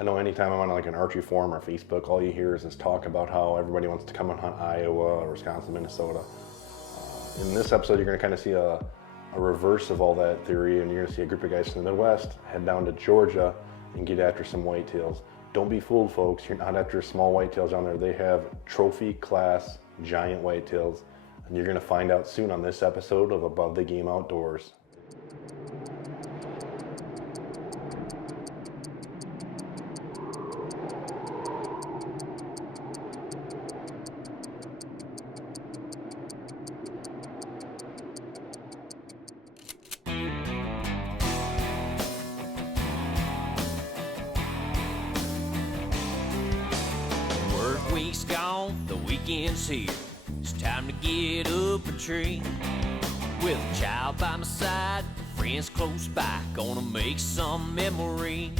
I know anytime I'm on like an archery forum or Facebook, all you hear is this talk about how everybody wants to come and hunt Iowa or Wisconsin, Minnesota. In this episode, you're going to kind of see a reverse of all that theory, and you're going to see a group of guys from the Midwest head down to Georgia and get after some whitetails. Don't be fooled, folks. You're not after small whitetails down there. They have trophy class giant whitetails, and you're going to find out soon on this episode of Above the Game Outdoors. Week's gone, the weekend's here. It's time to get up a tree. With a child by my side, friends close by, gonna make some memories.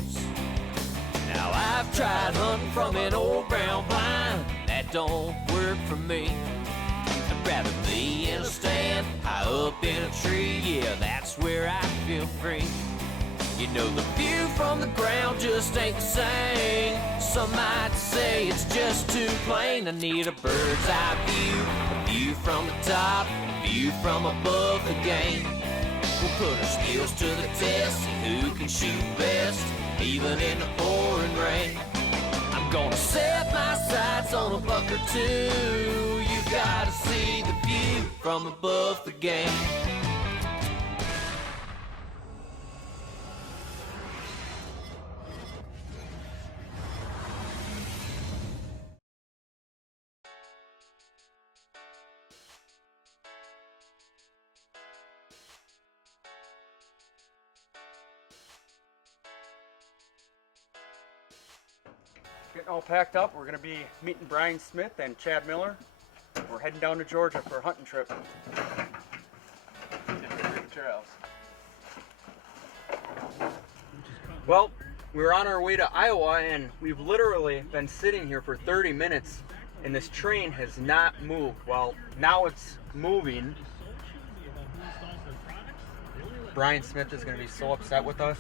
Now I've tried hunting from an old brown blind, that don't work for me. I'd rather be in a stand, high up in a tree, yeah, that's where I feel free. You know the view from the ground just ain't the same. Some might say it's just too plain. I need a bird's eye view, a view from the top, a view from above the game. We'll put our skills to the test, see who can shoot best, even in the pouring rain. I'm gonna set my sights on a buck or two. You gotta see the view from above the game. Getting all packed up. We're going to be meeting Brian Smith and Chad Miller. We're heading down to Georgia for a hunting trip. Well, we're on our way to Iowa, and we've literally been sitting here for 30 minutes, and this train has not moved. Well, now it's moving. Brian Smith is going to be so upset with us.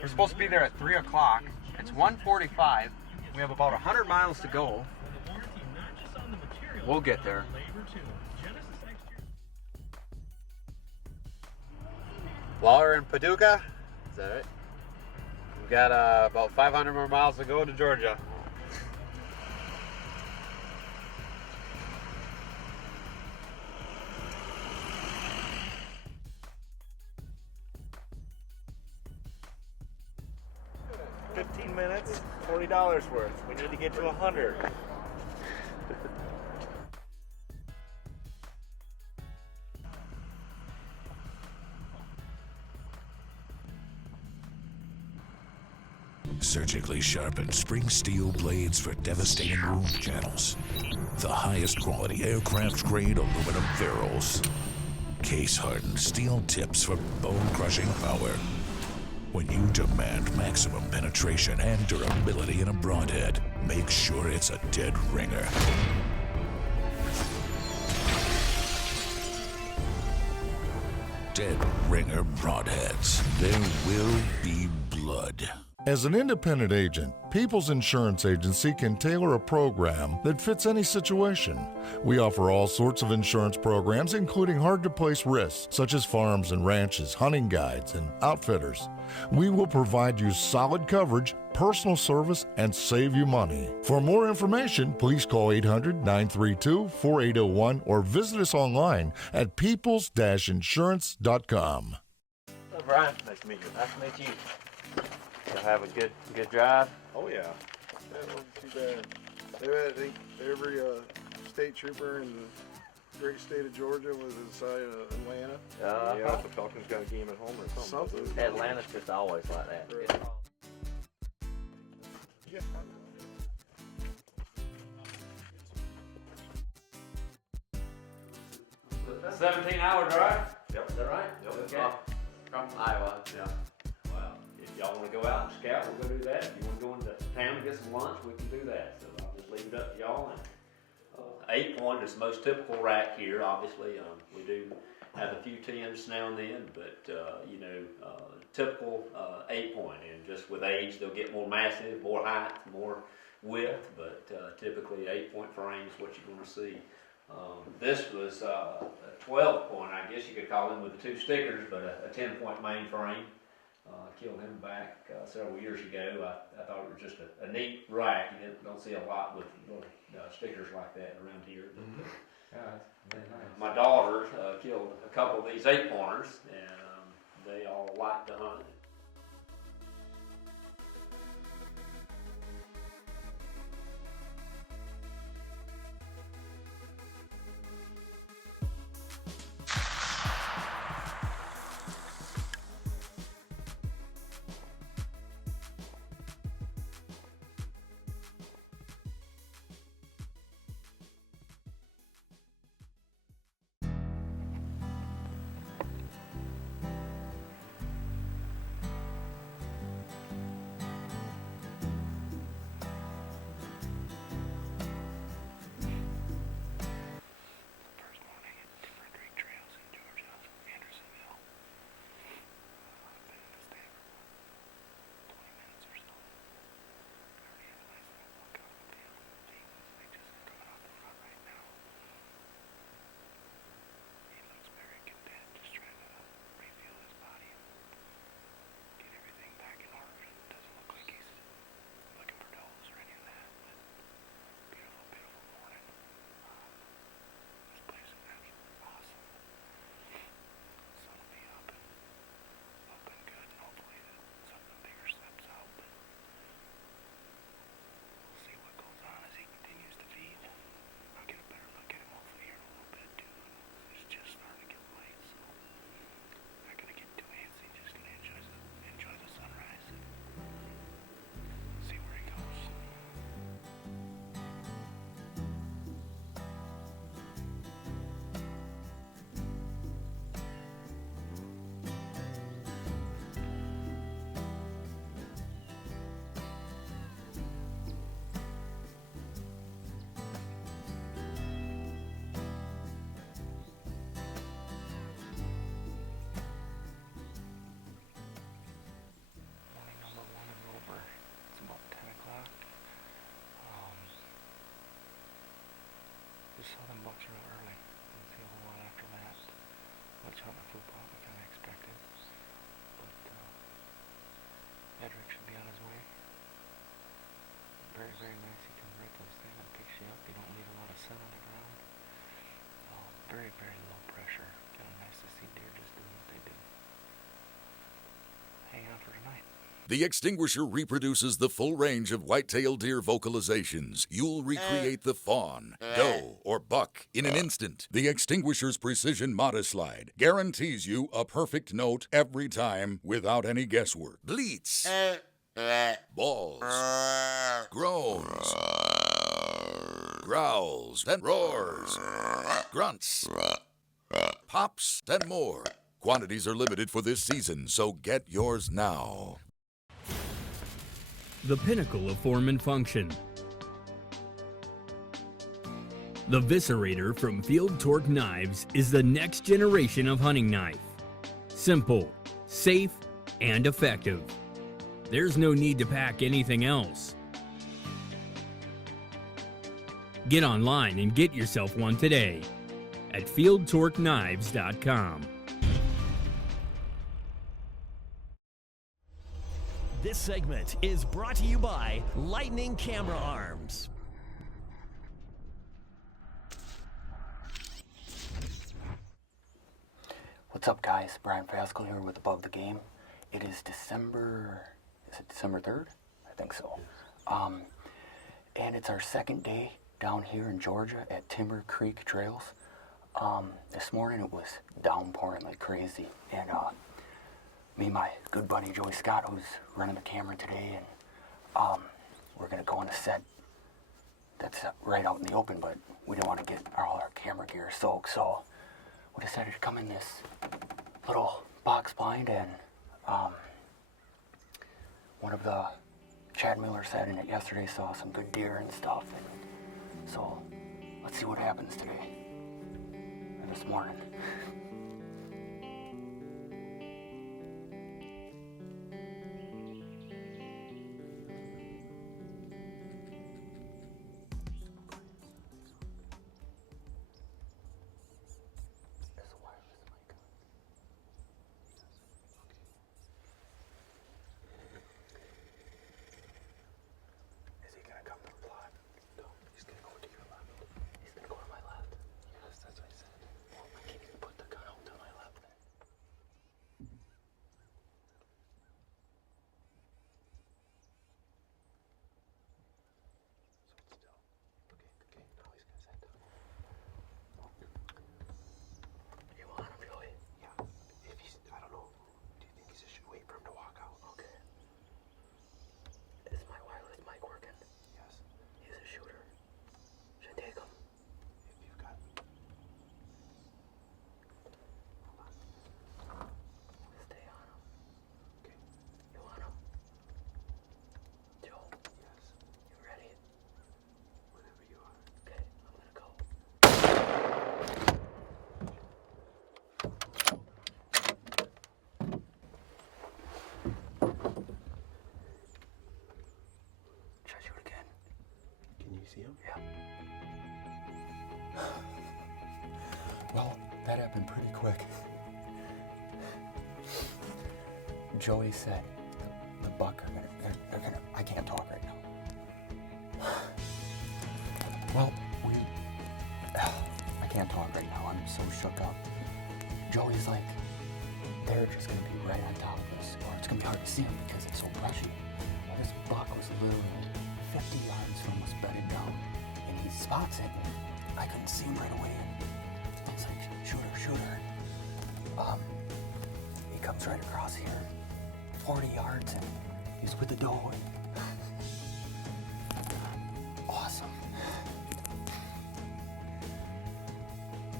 We're supposed to be there at 3 o'clock. It's 1:45. We have about 100 miles to go. We'll get there. Lawler and Paducah, is that right? We've got about 500 more miles to go to Georgia. Minutes, $40 worth. We need to get to 100. Surgically sharpened spring steel blades for devastating wound channels. The highest quality aircraft grade aluminum ferrules. Case hardened steel tips for bone crushing power. When you demand maximum penetration and durability in a broadhead, make sure it's a dead ringer. Dead ringer broadheads. There will be blood. As an independent agent, People's Insurance Agency can tailor a program that fits any situation. We offer all sorts of insurance programs, including hard-to-place risks, such as farms and ranches, hunting guides, and outfitters. We will provide you solid coverage, personal service, and save you money. For more information, please call 800-932-4801 or visit us online at peoples-insurance.com. Hello, Brian. Nice to meet you. Nice to meet you. You'll have a good drive. Oh yeah. That wasn't too bad. I think every state trooper in the great state of Georgia was inside of Atlanta. Yeah, the Falcons got a game at home or something. Atlanta's just always like that. Right. Yeah. 17-hour drive? Yep. Is that right? Yep. Okay. From Iowa. Yeah. Wow. If y'all want to go out and scout, we'll go do that. If you want to go into town and get some lunch, we can do that. So I'll just leave it up to y'all. And 8-point is the most typical rack here, obviously. We do have a few 10s now and then, but typical 8-point, and just with age they'll get more massive, more height, more width, but typically 8-point frame is what you're going to see. This was a 12-point, I guess you could call him, with the 2 stickers, but a 10-point main frame. Killed him back several years ago. I thought it was just a neat rack. You don't see a lot with little stickers like that around here. But, my daughter killed a couple of these 8-pointers, and they all like to hunt. Saw them bucks real early. Didn't see a whole lot after that. Much hunting a football, we kind of expected. But Edric should be on his way. Very, very nice. He comes right to the stand and picks you up. You don't leave a lot of sun on the ground. Very, very low pressure. Kind of nice to see deer just doing what they do. Hang on for tonight. The Extinguisher reproduces the full range of white-tailed deer vocalizations. You'll recreate the fawn, doe, or buck in an instant. The Extinguisher's precision monoslide guarantees you a perfect note every time without any guesswork. Bleats, balls, groans, growls and roars, grunts, pops, and more. Quantities are limited for this season, so get yours now. The pinnacle of form and function. The Viscerator from Field Torque Knives is the next generation of hunting knife. Simple, safe, and effective. There's no need to pack anything else. Get online and get yourself one today at fieldtorqueknives.com. This segment is brought to you by Lightning Camera Arms. What's up, guys? Brian Faskell here with Above the Game. It is December 3rd? I think so. And it's our second day down here in Georgia at Timber Creek Trails. This morning it was downpouring like crazy, and me and my good buddy Joey Scott, who's running the camera today, and we're gonna go on a set that's right out in the open, but we don't want to get all our camera gear soaked, so we decided to come in this little box blind, and one of the Chad Miller sat in it yesterday, saw some good deer and stuff, and so let's see what happens today or this morning. see him? Yeah. Well, that happened pretty quick. Joey said the buck are gonna, I can't talk right now. Well, I can't talk right now. I'm so shook up. Joey's like, they're just gonna be right on top of us, or it's gonna be hard to see them because it's so brushy. Well, this buck was literally 50 yards from us bedded down, and he spots it, and I couldn't see him right away, and he's like, shoot her. He comes right across here, 40 yards, and he's with the doe. Awesome.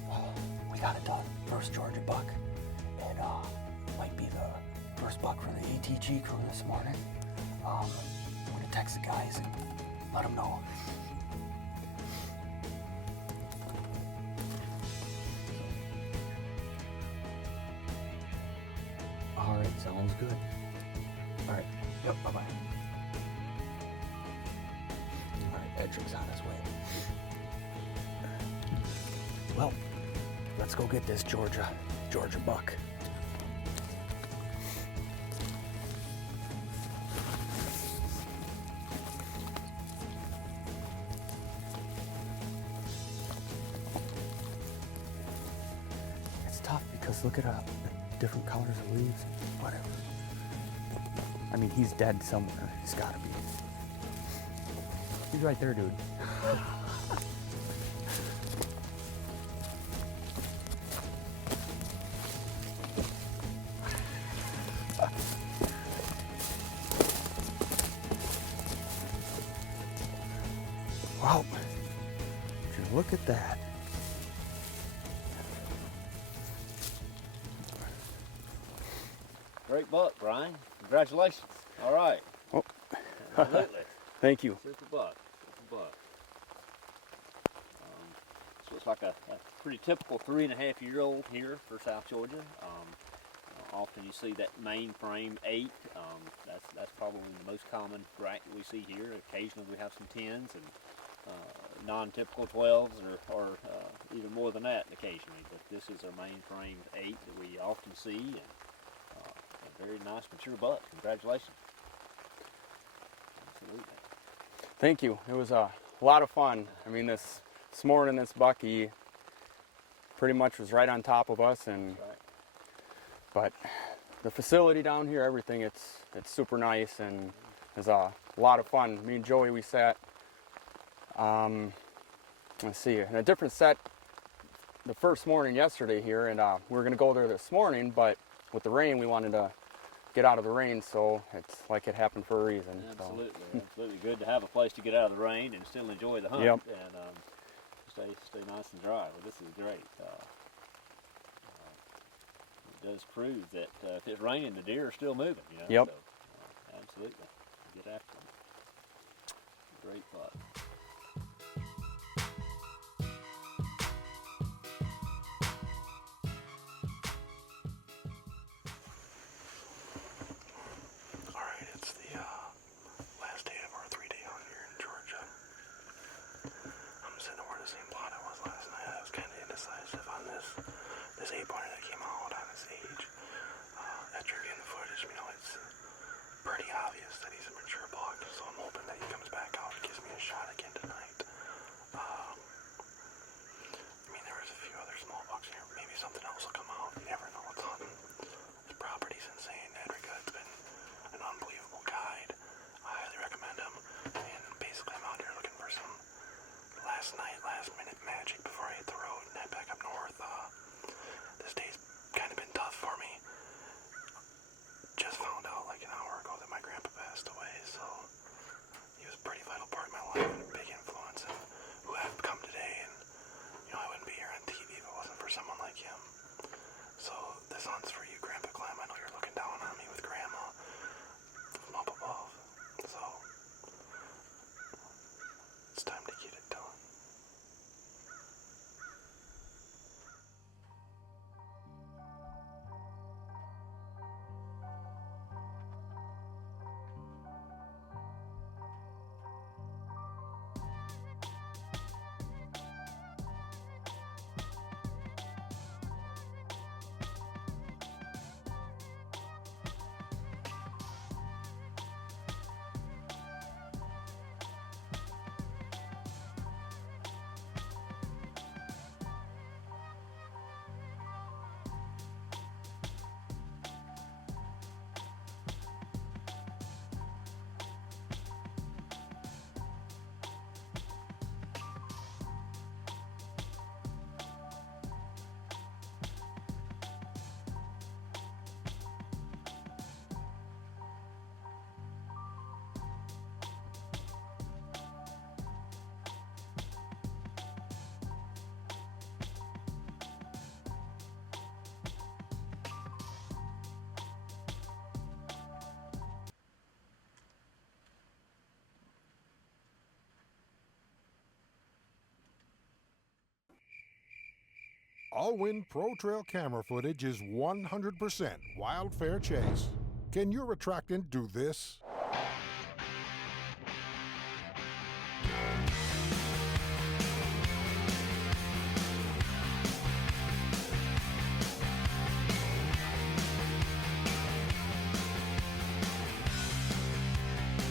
Well, we got it done. First Georgia buck, and might be the first buck for the ATG crew this morning. I'm gonna text the guys and let them know. All right, sounds good. All right, yep, bye-bye. All right, Edric's on his way. Well, let's go get this Georgia buck. It's tough because look at the different colors of leaves. Whatever. I mean, he's dead somewhere. He's gotta be. He's right there, dude. Wow. Just look at that. Great buck, Brian. Congratulations. All right. Oh. Absolutely. Thank you. Super buck. So it's like a pretty typical 3.5-year-old here for South Georgia. Often you see that main frame 8. That's probably the most common rack we see here. Occasionally we have some 10s and non-typical 12s or even more than that occasionally. But this is our main frame 8 that we often see, and a very nice mature buck. Congratulations. Absolutely. Thank you. It was a lot of fun. I mean, this morning, this buck, he pretty much was right on top of us, and but the facility down here, everything, it's super nice, and it's a lot of fun. Me and Joey, we sat, let's see, in a different set the first morning yesterday here, and we were gonna go there this morning, but with the rain, we wanted to get out of the rain, so it's like it happened for a reason. Absolutely, absolutely. Good to have a place to get out of the rain and still enjoy the hunt. Yep. And stay nice and dry. Well, this is great. It does prove that if it's raining, the deer are still moving. You know. Yep. So, absolutely. Get after them. Great buck. This 8-pointer that came out on his age, after getting the footage, you know, it's pretty obvious that he's a mature buck, so I'm hoping that he comes back out and gives me a shot again All-Wind Pro Trail camera footage is 100% wild fair chase. Can your attractant do this?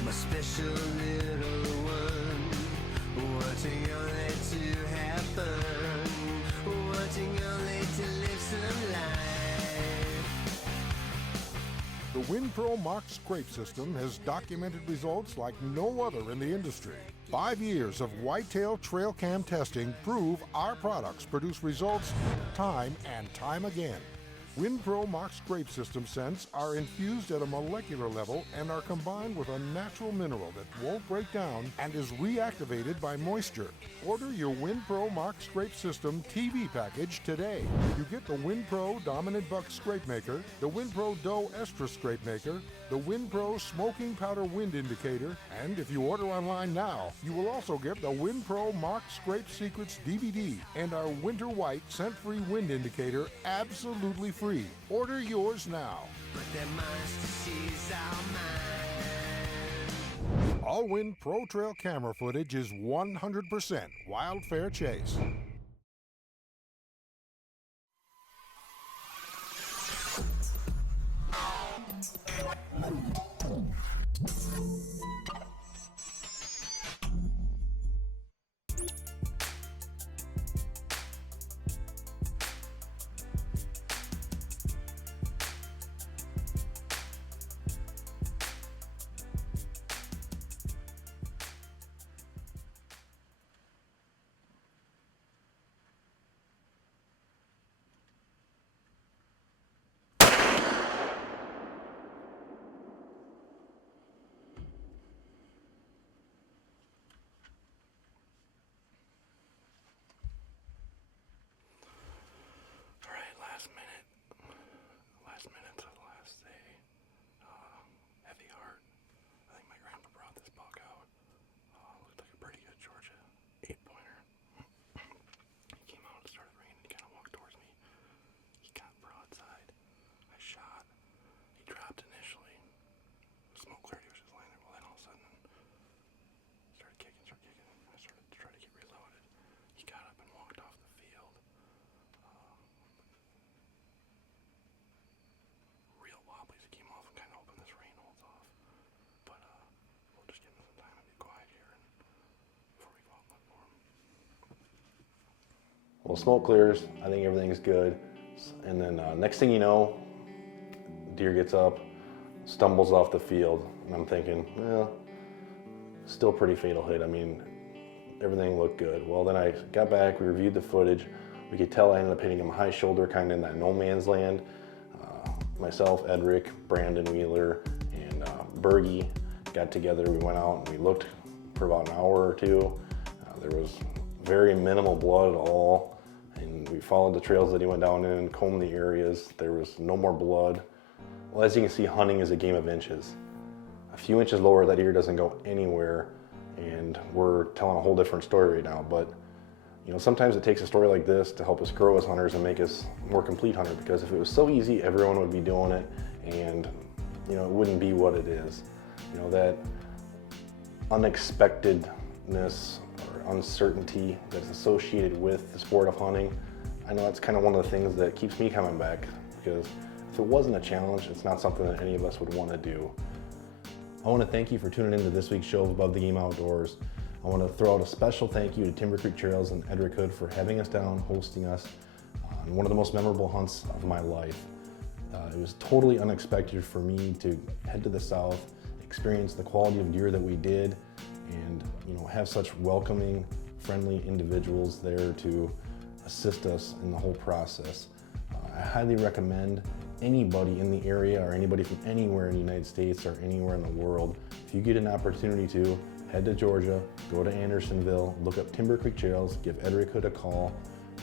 My special little one, wanting only to have fun, wanting only to live some life. The WinPro Mock Scrape System has documented results like no other in the industry. 5 years of whitetail trail cam testing prove our products produce results time and time again. WinPro Mock Scrape System scents are infused at a molecular level and are combined with a natural mineral that won't break down and is reactivated by moisture. Order your WinPro Mock Scrape System TV package today. You get the WinPro Dominant Buck Scrape Maker, the WinPro Doe Estrus Scrape Maker, the WinPro Smoking Powder Wind Indicator, and if you order online now, you will also get the WinPro Mock Scrape Secrets DVD and our Winter White Scent-Free Wind Indicator absolutely free. Order yours now. But that monster, she's all mine. All-Wind Pro Trail camera footage is 100% wild fair chase. Last minute of the last day. Heavy heart. I think my grandpa brought this buck out. Looked like a pretty good Georgia 8-pointer. He came out, it started raining, he kind of walked towards me. He got broadside. I shot. He dropped initially. The smoke cleared, he was just laying there. Well, then all of a sudden, started kicking. I started to try to get reloaded. He got up and walked off the field. Real wobbly as he came off and kind of hoping this rain holds off. But we'll just give him some time and be quiet here and before we go out and look for him. Well, smoke clears. I think everything's good. And then next thing you know, deer gets up, stumbles off the field, and I'm thinking, well, still pretty fatal hit. I mean, everything looked good. Well, then I got back, we reviewed the footage. We could tell I ended up hitting him high shoulder, kind of in that no man's land. Myself, Edric, Brandon Wheeler, and Bergie got together. We went out and we looked for about an hour or two. There was very minimal blood at all. And we followed the trails that he went down in and combed the areas. There was no more blood. Well, as you can see, hunting is a game of inches. A few inches lower, that deer doesn't go anywhere. And we're telling a whole different story right now. But you know, sometimes it takes a story like this to help us grow as hunters and make us more complete hunters, because if it was so easy, everyone would be doing it and, you know, it wouldn't be what it is. You know, that unexpectedness or uncertainty that's associated with the sport of hunting, I know that's kind of one of the things that keeps me coming back, because if it wasn't a challenge, it's not something that any of us would want to do. I want to thank you for tuning into this week's show of Above the Game Outdoors. I want to throw out a special thank you to Timber Creek Trails and Edric Hood for having us down, hosting us on one of the most memorable hunts of my life. It was totally unexpected for me to head to the south, experience the quality of deer that we did, and you know, have such welcoming, friendly individuals there to assist us in the whole process. I highly recommend anybody in the area or anybody from anywhere in the United States or anywhere in the world, if you get an opportunity to, head to Georgia, go to Andersonville, look up Timber Creek Trails, give Edric Hood a call,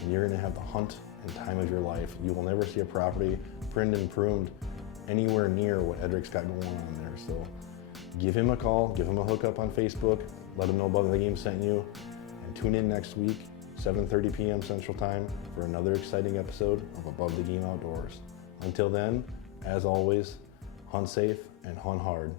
and you're gonna have the hunt and time of your life. You will never see a property prinned and pruned anywhere near what Edric's got going on there. So give him a call, give him a hookup on Facebook, let him know Above the Game sent you, and tune in next week 7:30 p.m. Central Time for another exciting episode of Above the Game Outdoors. Until then, as always, hunt safe and hunt hard.